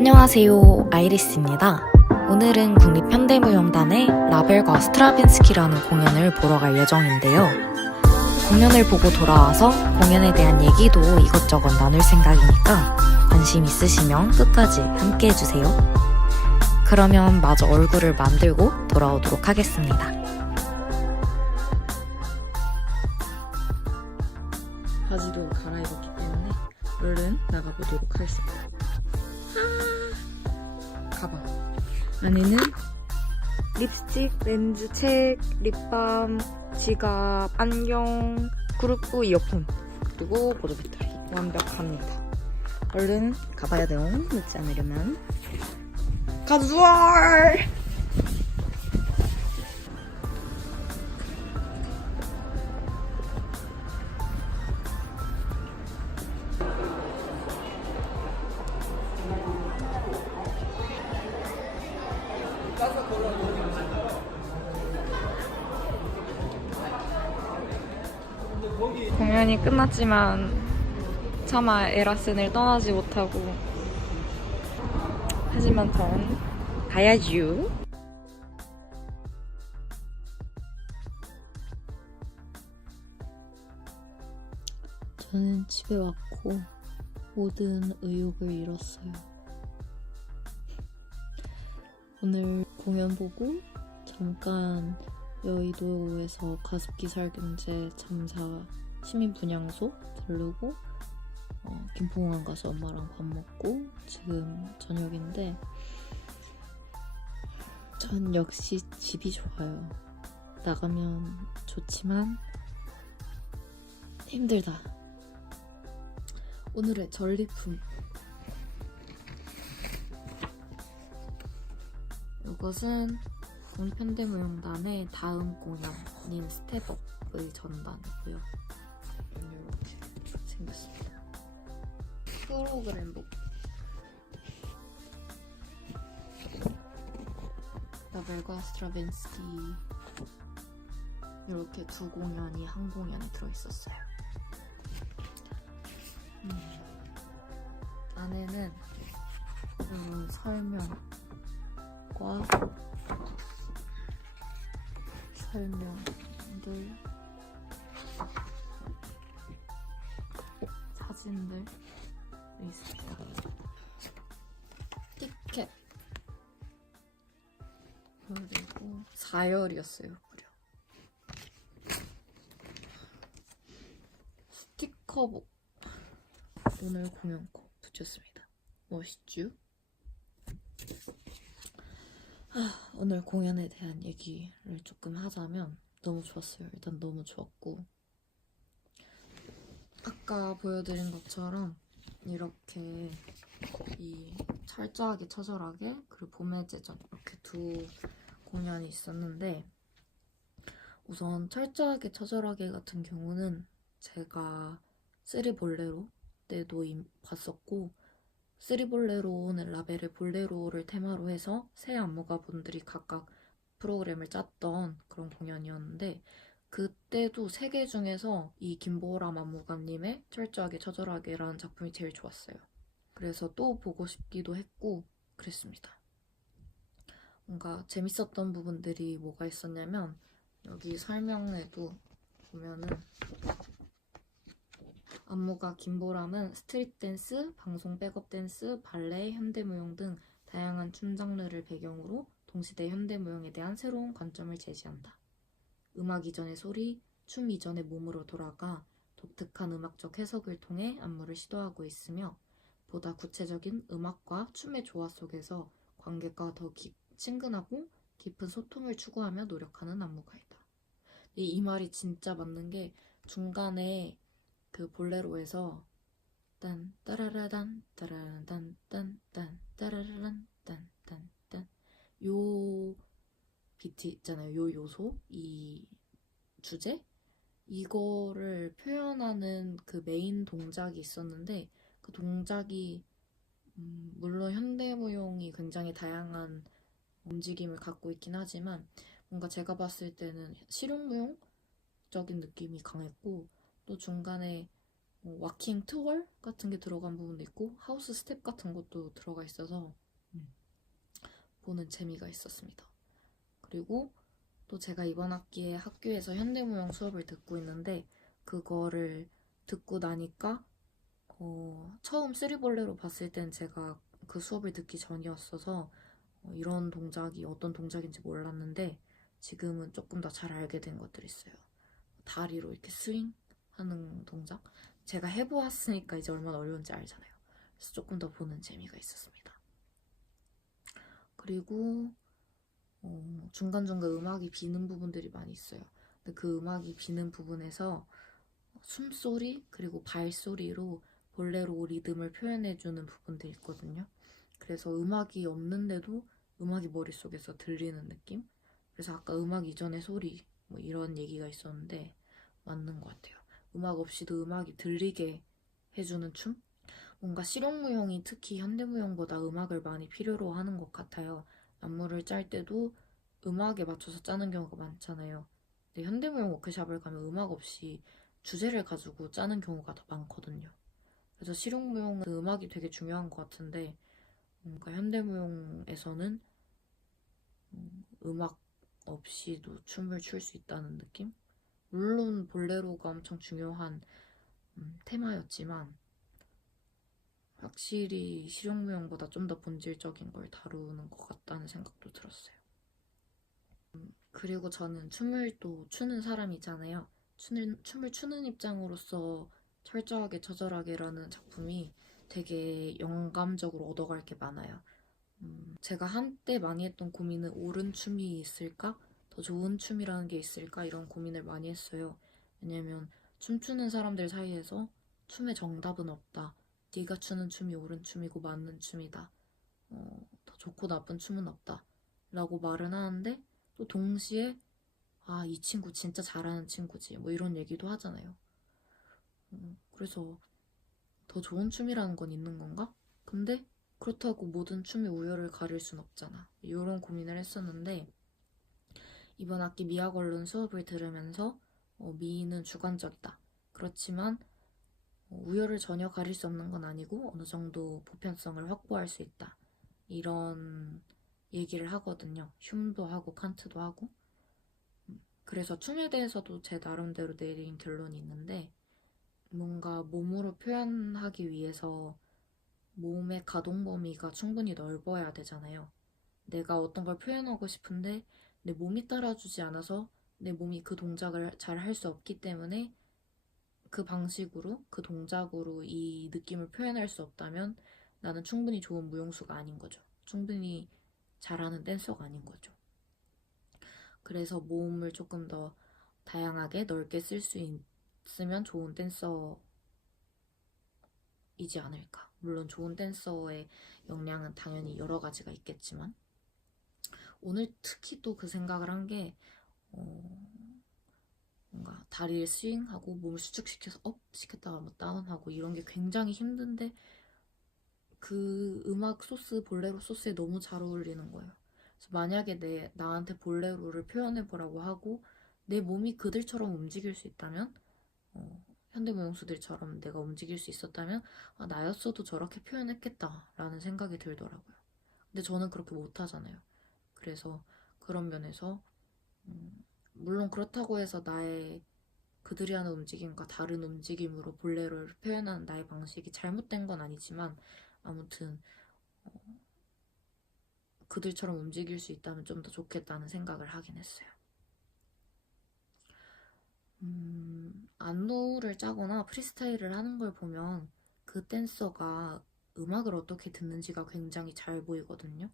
안녕하세요, 아이리스입니다. 오늘은 국립현대무용단의 라벨과 스트라빈스키라는 공연을 보러 갈 예정인데요. 공연을 보고 돌아와서 공연에 대한 얘기도 이것저것 나눌 생각이니까 관심 있으시면 끝까지 함께 해주세요. 그러면 마저 얼굴을 만들고 돌아오도록 하겠습니다. 바지도 갈아입었기 때문에 얼른 나가보도록 하겠습니다. 가방 안에는 립스틱, 렌즈, 책, 립밤, 지갑, 안경, 그룹부, 이어폰, 그리고 보조 배터리. 완벽합니다. 얼른 가봐야 돼요. 늦지 않으려면. 가주얼! 공연이 끝났지만 차마 에라센을 떠나지 못하고, 하지만 전 가야죠. 저는 집에 왔고 모든 의욕을 잃었어요. 오늘 공연 보고 잠깐 여의도에서 가습기 살균제 참사 시민분향소 들르고 김포공항 가서 엄마랑 밥 먹고 지금 저녁인데, 전 역시 집이 좋아요. 나가면 좋지만 힘들다. 오늘의 전리품, 이것은 국립현대무용단의 다음 공연인 스텝업의 전단이고요. 이렇게 생겼습니다. 프로그램북, 라벨과 스트라빈스키, 이렇게 두 공연이 한 공연에 들어있었어요. 안에는 이런 설명과 설명들, 사진들 있습니다. 티켓, 그리고 4열이었어요. 무려. 스티커북, 오늘 공연 거 붙였습니다. 멋있죠? 오늘 공연에 대한 얘기를 조금 하자면 너무 좋았어요. 일단 너무 좋았고, 아까 보여드린 것처럼 이렇게 이 철저하게 처절하게, 그리고 봄의 제전, 이렇게 두 공연이 있었는데, 우선 철저하게 처절하게 같은 경우는 제가 쓰리볼레로 때도 봤었고, 쓰리볼레로는 라벨의 볼레로를 테마로 해서 세 안무가분들이 각각 프로그램을 짰던 그런 공연이었는데, 그때도 세 개 중에서 이 김보람 안무가님의 철저하게 처절하게라는 작품이 제일 좋았어요. 그래서 또 보고 싶기도 했고 그랬습니다. 뭔가 재밌었던 부분들이 뭐가 있었냐면, 여기 설명에도 보면은 안무가 김보람은 스트릿 댄스, 방송 백업 댄스, 발레, 현대무용 등 다양한 춤 장르를 배경으로 동시대 현대무용에 대한 새로운 관점을 제시한다. 음악 이전의 소리, 춤 이전의 몸으로 돌아가 독특한 음악적 해석을 통해 안무를 시도하고 있으며, 보다 구체적인 음악과 춤의 조화 속에서 관객과 더 친근하고 깊은 소통을 추구하며 노력하는 안무가이다. 이 말이 진짜 맞는 게, 중간에 그 볼레로에서 딴 따라라단 따라란 딴딴 따라란 딴딴딴, 요 비트 있잖아요. 요 요소, 이 주제, 이거를 표현하는 그 메인 동작이 있었는데, 그 동작이 물론 현대무용이 굉장히 다양한 움직임을 갖고 있긴 하지만, 뭔가 제가 봤을 때는 실용무용적인 느낌이 강했고, 또 중간에 와킹 트월 같은 게 들어간 부분도 있고 하우스 스텝 같은 것도 들어가 있어서 보는 재미가 있었습니다. 그리고 또 제가 이번 학기에 학교에서 현대무용 수업을 듣고 있는데 그거를 듣고 나니까 처음 쓰리볼레로 봤을 땐 제가 그 수업을 듣기 전이었어서 이런 동작이 어떤 동작인지 몰랐는데 지금은 조금 더 잘 알게 된 것들이 있어요. 다리로 이렇게 스윙 하는 동작. 제가 해보았으니까 이제 얼마나 어려운지 알잖아요. 그래서 조금 더 보는 재미가 있었습니다. 그리고 중간중간 음악이 비는 부분들이 많이 있어요. 근데 그 음악이 비는 부분에서 숨소리 그리고 발소리로 볼레로 리듬을 표현해주는 부분들이 있거든요. 그래서 음악이 없는데도 음악이 머릿속에서 들리는 느낌? 그래서 아까 음악 이전의 소리 뭐 이런 얘기가 있었는데 맞는 것 같아요. 음악 없이도 음악이 들리게 해주는 춤? 뭔가 실용무용이 특히 현대무용보다 음악을 많이 필요로 하는 것 같아요. 안무를 짤 때도 음악에 맞춰서 짜는 경우가 많잖아요. 근데 현대무용 워크샵을 가면 음악 없이 주제를 가지고 짜는 경우가 더 많거든요. 그래서 실용무용은 그 음악이 되게 중요한 것 같은데 뭔가 현대무용에서는 음악 없이도 춤을 출 수 있다는 느낌? 물론 볼레로가 엄청 중요한 테마였지만 확실히 실용무용보다 좀 더 본질적인 걸 다루는 것 같다는 생각도 들었어요. 그리고 저는 춤을 또 추는 사람이잖아요. 춤을 추는 입장으로서 철저하게 처절하게라는 작품이 되게 영감적으로 얻어갈 게 많아요. 제가 한때 많이 했던 고민은 옳은 춤이 있을까? 더 좋은 춤이라는 게 있을까? 이런 고민을 많이 했어요. 왜냐면 춤추는 사람들 사이에서 춤의 정답은 없다. 네가 추는 춤이 옳은 춤이고 맞는 춤이다. 더 좋고 나쁜 춤은 없다. 라고 말은 하는데 또 동시에 아, 이 친구 진짜 잘하는 친구지. 뭐 이런 얘기도 하잖아요. 그래서 더 좋은 춤이라는 건 있는 건가? 근데 그렇다고 모든 춤이 우열을 가릴 순 없잖아. 이런 고민을 했었는데 이번 학기 미학 언론 수업을 들으면서 미는 주관적이다. 그렇지만 우열을 전혀 가릴 수 없는 건 아니고 어느 정도 보편성을 확보할 수 있다. 이런 얘기를 하거든요. 흉도 하고 칸트도 하고. 그래서 춤에 대해서도 제 나름대로 내린 결론이 있는데 뭔가 몸으로 표현하기 위해서 몸의 가동 범위가 충분히 넓어야 되잖아요. 내가 어떤 걸 표현하고 싶은데 내 몸이 따라주지 않아서 내 몸이 그 동작을 잘 할 수 없기 때문에 그 방식으로, 그 동작으로 이 느낌을 표현할 수 없다면 나는 충분히 좋은 무용수가 아닌 거죠. 충분히 잘하는 댄서가 아닌 거죠. 그래서 몸을 조금 더 다양하게 넓게 쓸 수 있으면 좋은 댄서이지 않을까. 물론 좋은 댄서의 역량은 당연히 여러 가지가 있겠지만 오늘 특히 또 그 생각을 한 게 뭔가 다리를 스윙하고 몸을 수축시켜서 업 시켰다가 뭐 다운하고 이런 게 굉장히 힘든데 그 음악 소스, 볼레로 소스에 너무 잘 어울리는 거예요. 그래서 만약에 나한테 볼레로를 표현해보라고 하고 내 몸이 그들처럼 움직일 수 있다면 현대무용수들처럼 내가 움직일 수 있었다면 아, 나였어도 저렇게 표현했겠다라는 생각이 들더라고요. 근데 저는 그렇게 못하잖아요. 그래서 그런 면에서 물론 그렇다고 해서 나의 그들이 하는 움직임과 다른 움직임으로 볼레로를 표현하는 나의 방식이 잘못된 건 아니지만 아무튼 그들처럼 움직일 수 있다면 좀 더 좋겠다는 생각을 하긴 했어요. 안무를 짜거나 프리스타일을 하는 걸 보면 그 댄서가 음악을 어떻게 듣는지가 굉장히 잘 보이거든요.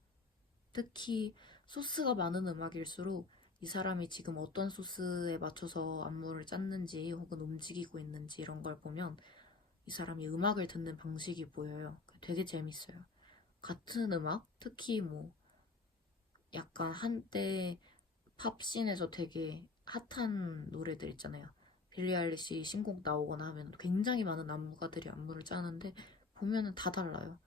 특히 소스가 많은 음악일수록 이 사람이 지금 어떤 소스에 맞춰서 안무를 짰는지 혹은 움직이고 있는지 이런 걸 보면 이 사람이 음악을 듣는 방식이 보여요. 되게 재밌어요. 같은 음악, 특히 뭐 약간 한때 팝씬에서 되게 핫한 노래들 있잖아요. 빌리 아일리시 신곡 나오거나 하면 굉장히 많은 안무가들이 안무를 짜는데 보면은 다 달라요.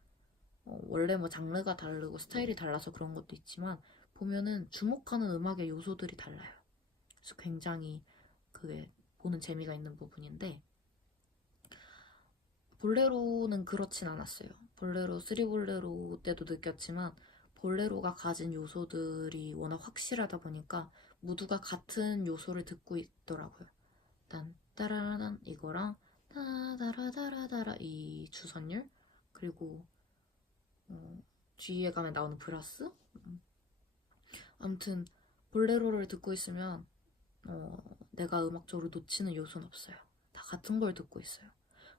원래 뭐 장르가 다르고 스타일이 달라서 그런 것도 있지만 보면은 주목하는 음악의 요소들이 달라요. 그래서 굉장히 그게 보는 재미가 있는 부분인데 볼레로는 그렇진 않았어요. 볼레로, 쓰리 볼레로 때도 느꼈지만 볼레로가 가진 요소들이 워낙 확실하다 보니까 모두가 같은 요소를 듣고 있더라고요. 딴 따라란 이거랑 따다라다라다라 이 주선율 그리고 뒤에 가면 나오는 브라스 아무튼 볼레로를 듣고 있으면 내가 음악적으로 놓치는 요소는 없어요. 다 같은 걸 듣고 있어요.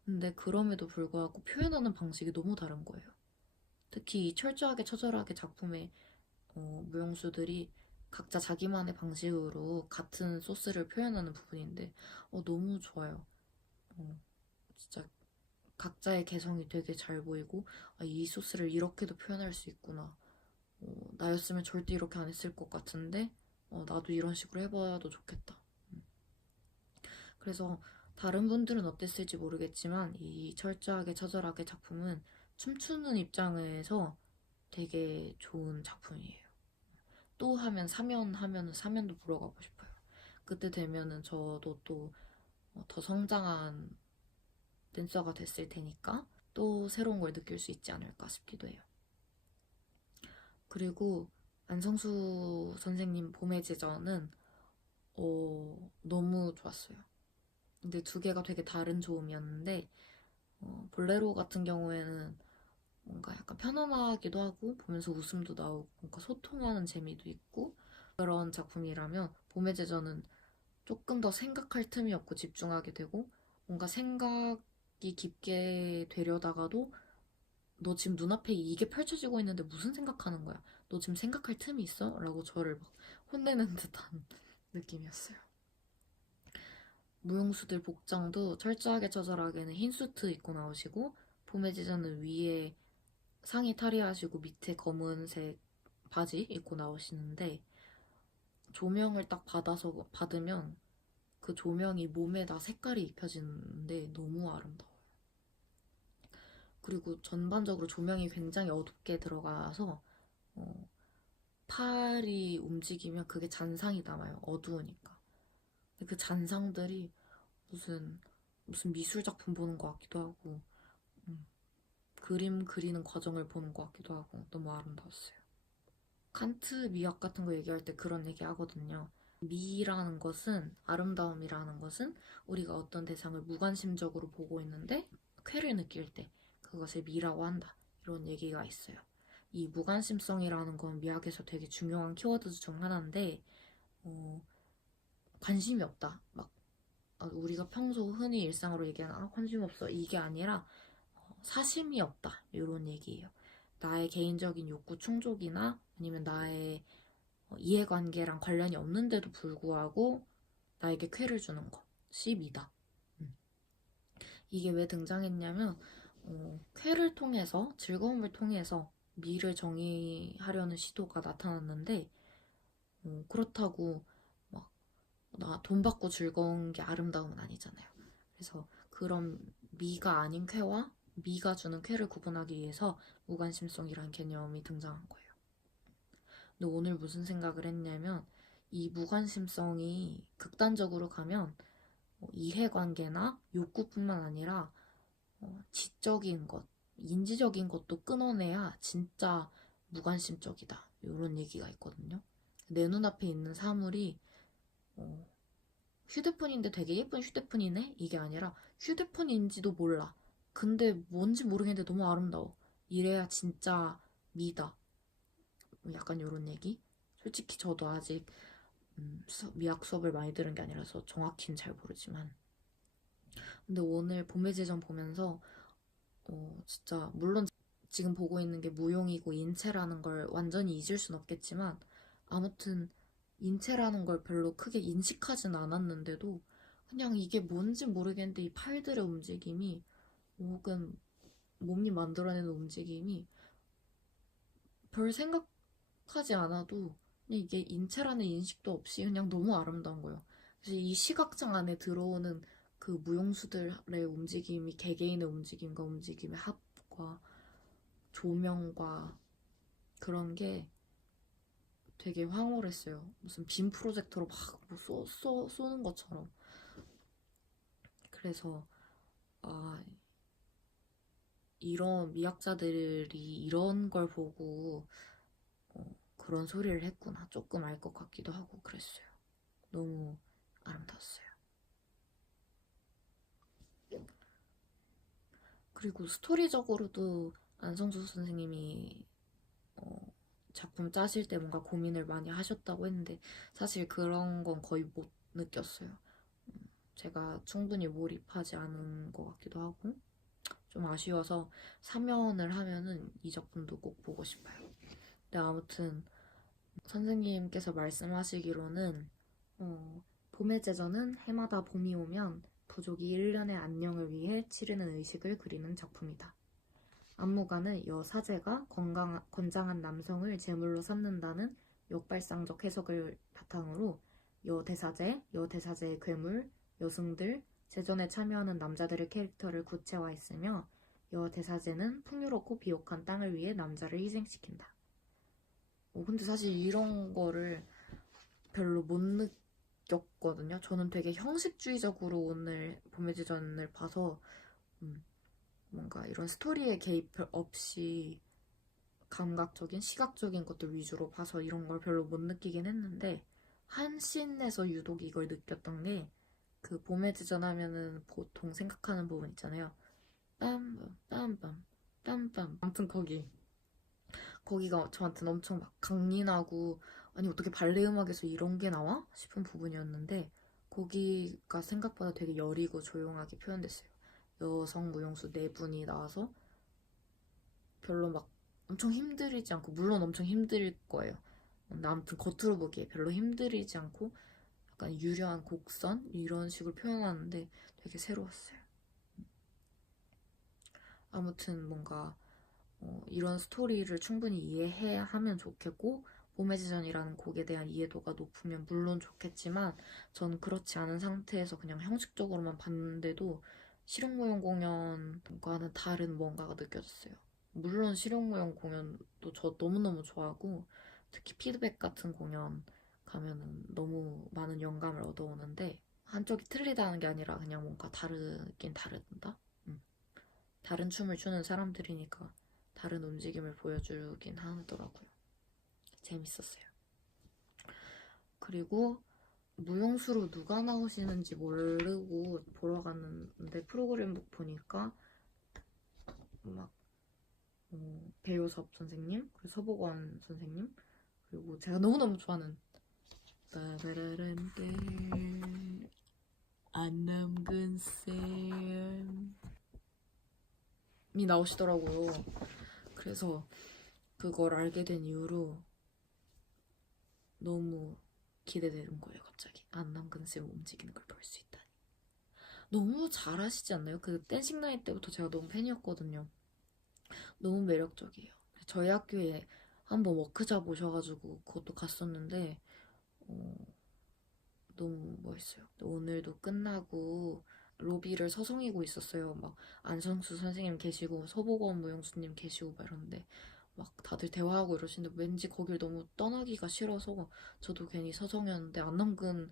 근데 그럼에도 불구하고 표현하는 방식이 너무 다른 거예요. 특히 이 철저하게 처절하게 작품의 무용수들이 각자 자기만의 방식으로 같은 소스를 표현하는 부분인데 너무 좋아요. 진짜 각자의 개성이 되게 잘 보이고 이 소스를 이렇게도 표현할 수 있구나. 나였으면 절대 이렇게 안 했을 것 같은데 나도 이런 식으로 해봐도 좋겠다. 그래서 다른 분들은 어땠을지 모르겠지만 이 철저하게 처절하게 작품은 춤추는 입장에서 되게 좋은 작품이에요. 또 하면 3연 하면은 3연도 보러 가고 싶어요. 그때 되면은 저도 또 더 성장한 댄서가 됐을 테니까 또 새로운 걸 느낄 수 있지 않을까 싶기도 해요. 그리고 안성수 선생님 봄의 제전은 너무 좋았어요. 근데 두 개가 되게 다른 조음이었는데 볼레로 같은 경우에는 뭔가 약간 편안하기도 하고 보면서 웃음도 나오고 뭔가 소통하는 재미도 있고 그런 작품이라면 봄의 제전은 조금 더 생각할 틈이 없고 집중하게 되고 뭔가 생각이 깊게 되려다가도 너 지금 눈앞에 이게 펼쳐지고 있는데 무슨 생각하는 거야? 너 지금 생각할 틈이 있어? 라고 저를 막 혼내는 듯한 느낌이었어요. 무용수들 복장도 철저하게 처절하게는 흰 수트 입고 나오시고 봄의 제전은 위에 상의 탈의하시고 밑에 검은색 바지 입고 나오시는데 조명을 딱 받으면 그 조명이 몸에 다 색깔이 입혀지는데 너무 아름다워요. 그리고 전반적으로 조명이 굉장히 어둡게 들어가서 팔이 움직이면 그게 잔상이 남아요. 어두우니까. 근데 그 잔상들이 무슨 미술 작품 보는 것 같기도 하고 그림 그리는 과정을 보는 것 같기도 하고 너무 아름다웠어요. 칸트 미학 같은 거 얘기할 때 그런 얘기 하거든요. 미라는 것은, 아름다움이라는 것은 우리가 어떤 대상을 무관심적으로 보고 있는데 쾌를 느낄 때 그것을 미라고 한다. 이런 얘기가 있어요. 이 무관심성이라는 건 미학에서 되게 중요한 키워드 중 하나인데 관심이 없다. 막 우리가 평소 흔히 일상으로 얘기하는 관심 없어 이게 아니라 사심이 없다. 이런 얘기예요. 나의 개인적인 욕구 충족이나 아니면 나의 이해관계랑 관련이 없는데도 불구하고 나에게 쾌를 주는 것이 미다. 이게 왜 등장했냐면 쾌를 통해서 즐거움을 통해서 미를 정의하려는 시도가 나타났는데 그렇다고 막 나 돈 받고 즐거운 게 아름다움은 아니잖아요. 그래서 그런 미가 아닌 쾌와 미가 주는 쾌를 구분하기 위해서 무관심성이라는 개념이 등장한 거예요. 근데 오늘 무슨 생각을 했냐면 이 무관심성이 극단적으로 가면 이해관계나 욕구뿐만 아니라 지적인 것, 인지적인 것도 끊어내야 진짜 무관심적이다. 이런 얘기가 있거든요. 내 눈앞에 있는 사물이 휴대폰인데 되게 예쁜 휴대폰이네? 이게 아니라 휴대폰인지도 몰라. 근데 뭔지 모르겠는데 너무 아름다워. 이래야 진짜 미다. 약간 이런 얘기? 솔직히 저도 아직 미학 수업을 많이 들은 게 아니라서 정확히는 잘 모르지만 근데 오늘 봄의 제전 보면서 진짜 물론 지금 보고 있는 게 무용이고 인체라는 걸 완전히 잊을 순 없겠지만 아무튼 인체라는 걸 별로 크게 인식하진 않았는데도 그냥 이게 뭔지 모르겠는데 이 팔들의 움직임이 혹은 몸이 만들어내는 움직임이 별 생각하지 않아도 그냥 이게 인체라는 인식도 없이 그냥 너무 아름다운 거예요. 그래서 이 시각장 안에 들어오는 그 무용수들의 움직임이 개개인의 움직임과 움직임의 합과 조명과 그런 게 되게 황홀했어요. 무슨 빔 프로젝터로 막뭐 쏘는 것처럼. 그래서 이런 미학자들이 이런 걸 보고 그런 소리를 했구나. 조금 알 것 같기도 하고 그랬어요. 너무 아름다웠어요. 그리고 스토리적으로도 안성수 선생님이 작품 짜실 때 뭔가 고민을 많이 하셨다고 했는데 사실 그런 건 거의 못 느꼈어요. 제가 충분히 몰입하지 않은 것 같기도 하고 좀 아쉬워서 3연을 하면은 이 작품도 꼭 보고 싶어요. 근데 아무튼 선생님께서 말씀하시기로는 봄의 제전은 해마다 봄이 오면 부족이 1년의 안녕을 위해 치르는 의식을 그리는 작품이다. 안무가는 여사제가 건장한 남성을 제물로 삼는다는 역발상적 해석을 바탕으로 여대사제, 여대사제의 괴물, 여승들, 제전에 참여하는 남자들의 캐릭터를 구체화했으며 여대사제는 풍요롭고 비옥한 땅을 위해 남자를 희생시킨다. 근데 사실 이런 거를 별로 못 느꼈거든요. 저는 되게 형식주의적으로 오늘 봄의 제전을 봐서 뭔가 이런 스토리의 개입 없이 감각적인, 시각적인 것들 위주로 봐서 이런 걸 별로 못 느끼긴 했는데 한 씬에서 유독 이걸 느꼈던 게 그 봄에 지전하면은 보통 생각하는 부분 있잖아요. 빰빰 빰빰 빰빰 아무튼 거기가 저한테는 엄청 막 강린하고 아니 어떻게 발레 음악에서 이런 게 나와? 싶은 부분이었는데 거기가 생각보다 되게 여리고 조용하게 표현됐어요. 여성 무용수 네 분이 나와서 별로 막 엄청 힘들이지 않고 물론 엄청 힘들 거예요. 근데 아무튼 겉으로 보기에 별로 힘들이지 않고 약간 유려한 곡선 이런 식으로 표현하는데 되게 새로웠어요. 아무튼 뭔가 이런 스토리를 충분히 이해해야 하면 좋겠고 봄의 지전이라는 곡에 대한 이해도가 높으면 물론 좋겠지만 전 그렇지 않은 상태에서 그냥 형식적으로만 봤는데도 실용무용 공연과는 다른 뭔가가 느껴졌어요. 물론 실용무용 공연도 저 너무너무 좋아하고 특히 피드백 같은 공연 가면은 너무 많은 영감을 얻어오는데 한쪽이 틀리다는 게 아니라 그냥 뭔가 다르긴 다르다. 다른 춤을 추는 사람들이니까 다른 움직임을 보여주긴 하더라고요. 재밌었어요. 그리고 무용수로 누가 나오시는지 모르고 보러 갔는데 프로그램북 보니까 막 배효섭 선생님, 그리고 서복원 선생님, 그리고 제가 너무너무 좋아하는 빠바라란데 안남근 쌤이 나오시더라고요. 그래서 그걸 알게 된 이후로 너무 기대되는 거예요. 갑자기 안남근 쌤 움직이는 걸 볼 수 있다니. 너무 잘하시지 않나요? 그 댄싱 나이 때부터 제가 너무 팬이었거든요. 너무 매력적이에요. 저희 학교에 한번 워크숍 오셔가지고 그것도 갔었는데 너무 멋있어요. 오늘도 끝나고 로비를 서성이고 있었어요. 막 안성수 선생님 계시고 서보건 무용수님 계시고 막 이러는데 막 다들 대화하고 이러시는데 왠지 거길 너무 떠나기가 싫어서 저도 괜히 서성였는데 안남근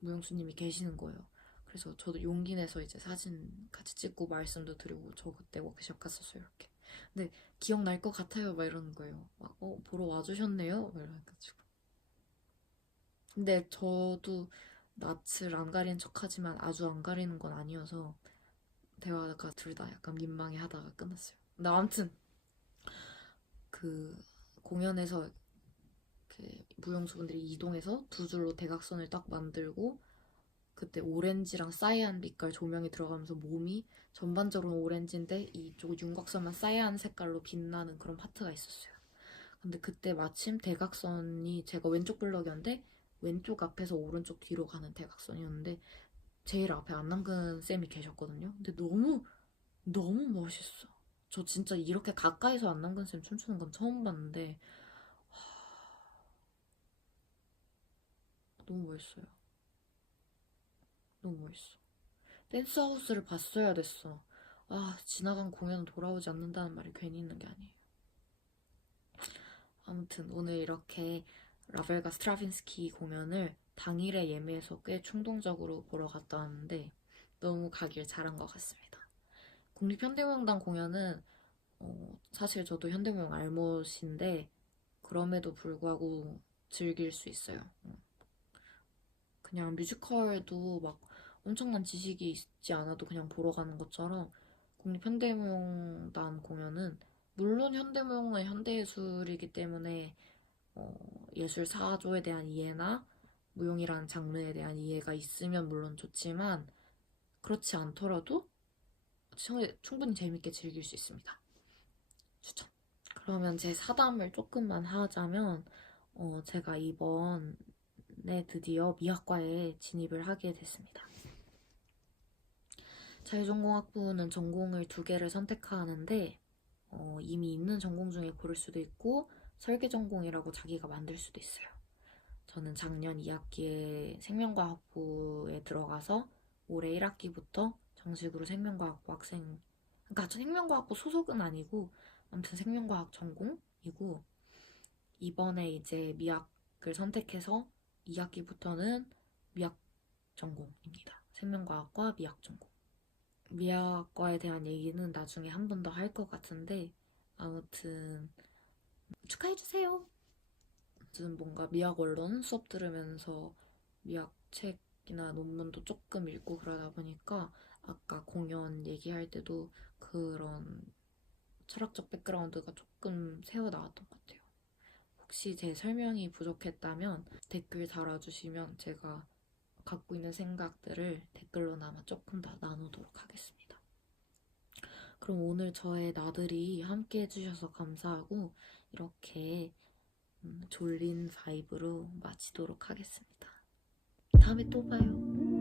무용수님이 계시는 거예요. 그래서 저도 용기 내서 이제 사진 같이 찍고 말씀도 드리고 저 그때 워크숍 갔었어요 이렇게. 근데 기억날 것 같아요 막 이러는 거예요. 막 보러 와주셨네요 막 이래가지고. 근데 저도 낯을 안 가리는 척하지만 아주 안 가리는 건 아니어서 대화가 둘 다 약간 민망해 하다가 끝났어요. 근데 아무튼 그 공연에서 그 무용수분들이 이동해서 두 줄로 대각선을 딱 만들고 그때 오렌지랑 사이안 빛깔 조명이 들어가면서 몸이 전반적으로 오렌지인데 이쪽 윤곽선만 사이안 색깔로 빛나는 그런 파트가 있었어요. 근데 그때 마침 대각선이 제가 왼쪽 블럭이었는데 왼쪽 앞에서 오른쪽 뒤로 가는 대각선이었는데 제일 앞에 안남근 쌤이 계셨거든요. 근데 너무 멋있어. 저 진짜 이렇게 가까이서 안남근 쌤 춤추는 건 처음 봤는데 너무 멋있어요. 너무 멋있어. 댄스하우스를 봤어야 됐어. 지나간 공연은 돌아오지 않는다는 말이 괜히 있는 게 아니에요. 아무튼 오늘 이렇게 라벨과 스트라빈스키 공연을 당일에 예매해서 꽤 충동적으로 보러 갔다 왔는데 너무 가길 잘한 것 같습니다. 국립현대무용단 공연은 사실 저도 현대무용 알못인데 그럼에도 불구하고 즐길 수 있어요. 그냥 뮤지컬도 막 엄청난 지식이 있지 않아도 그냥 보러 가는 것처럼 국립현대무용단 공연은 물론 현대무용은 현대예술이기 때문에 예술 사조에 대한 이해나 무용이라는 장르에 대한 이해가 있으면 물론 좋지만 그렇지 않더라도 충분히 재밌게 즐길 수 있습니다. 추천. 그러면 제 사담을 조금만 하자면 제가 이번에 드디어 미학과에 진입을 하게 됐습니다. 자유전공학부는 전공을 2개를 선택하는데 이미 있는 전공 중에 고를 수도 있고 설계 전공이라고 자기가 만들 수도 있어요. 저는 작년 2학기에 생명과학부에 들어가서 올해 1학기부터 정식으로 생명과학부 학생, 그러니까 생명과학부 소속은 아니고 아무튼 생명과학 전공이고 이번에 이제 미학을 선택해서 2학기부터는 미학 전공입니다. 생명과학과 미학 전공. 미학과에 대한 얘기는 나중에 한 번 더 할 것 같은데 아무튼 축하해주세요. 아무튼 뭔가 미학 원론 수업 들으면서 미학 책이나 논문도 조금 읽고 그러다 보니까 아까 공연 얘기할 때도 그런 철학적 백그라운드가 조금 새어 나왔던 것 같아요. 혹시 제 설명이 부족했다면 댓글 달아주시면 제가 갖고 있는 생각들을 댓글로나마 조금 더 나누도록 하겠습니다. 그럼 오늘 저의 나들이 함께 해주셔서 감사하고 이렇게 졸린 바이브로 마치도록 하겠습니다. 다음에 또 봐요.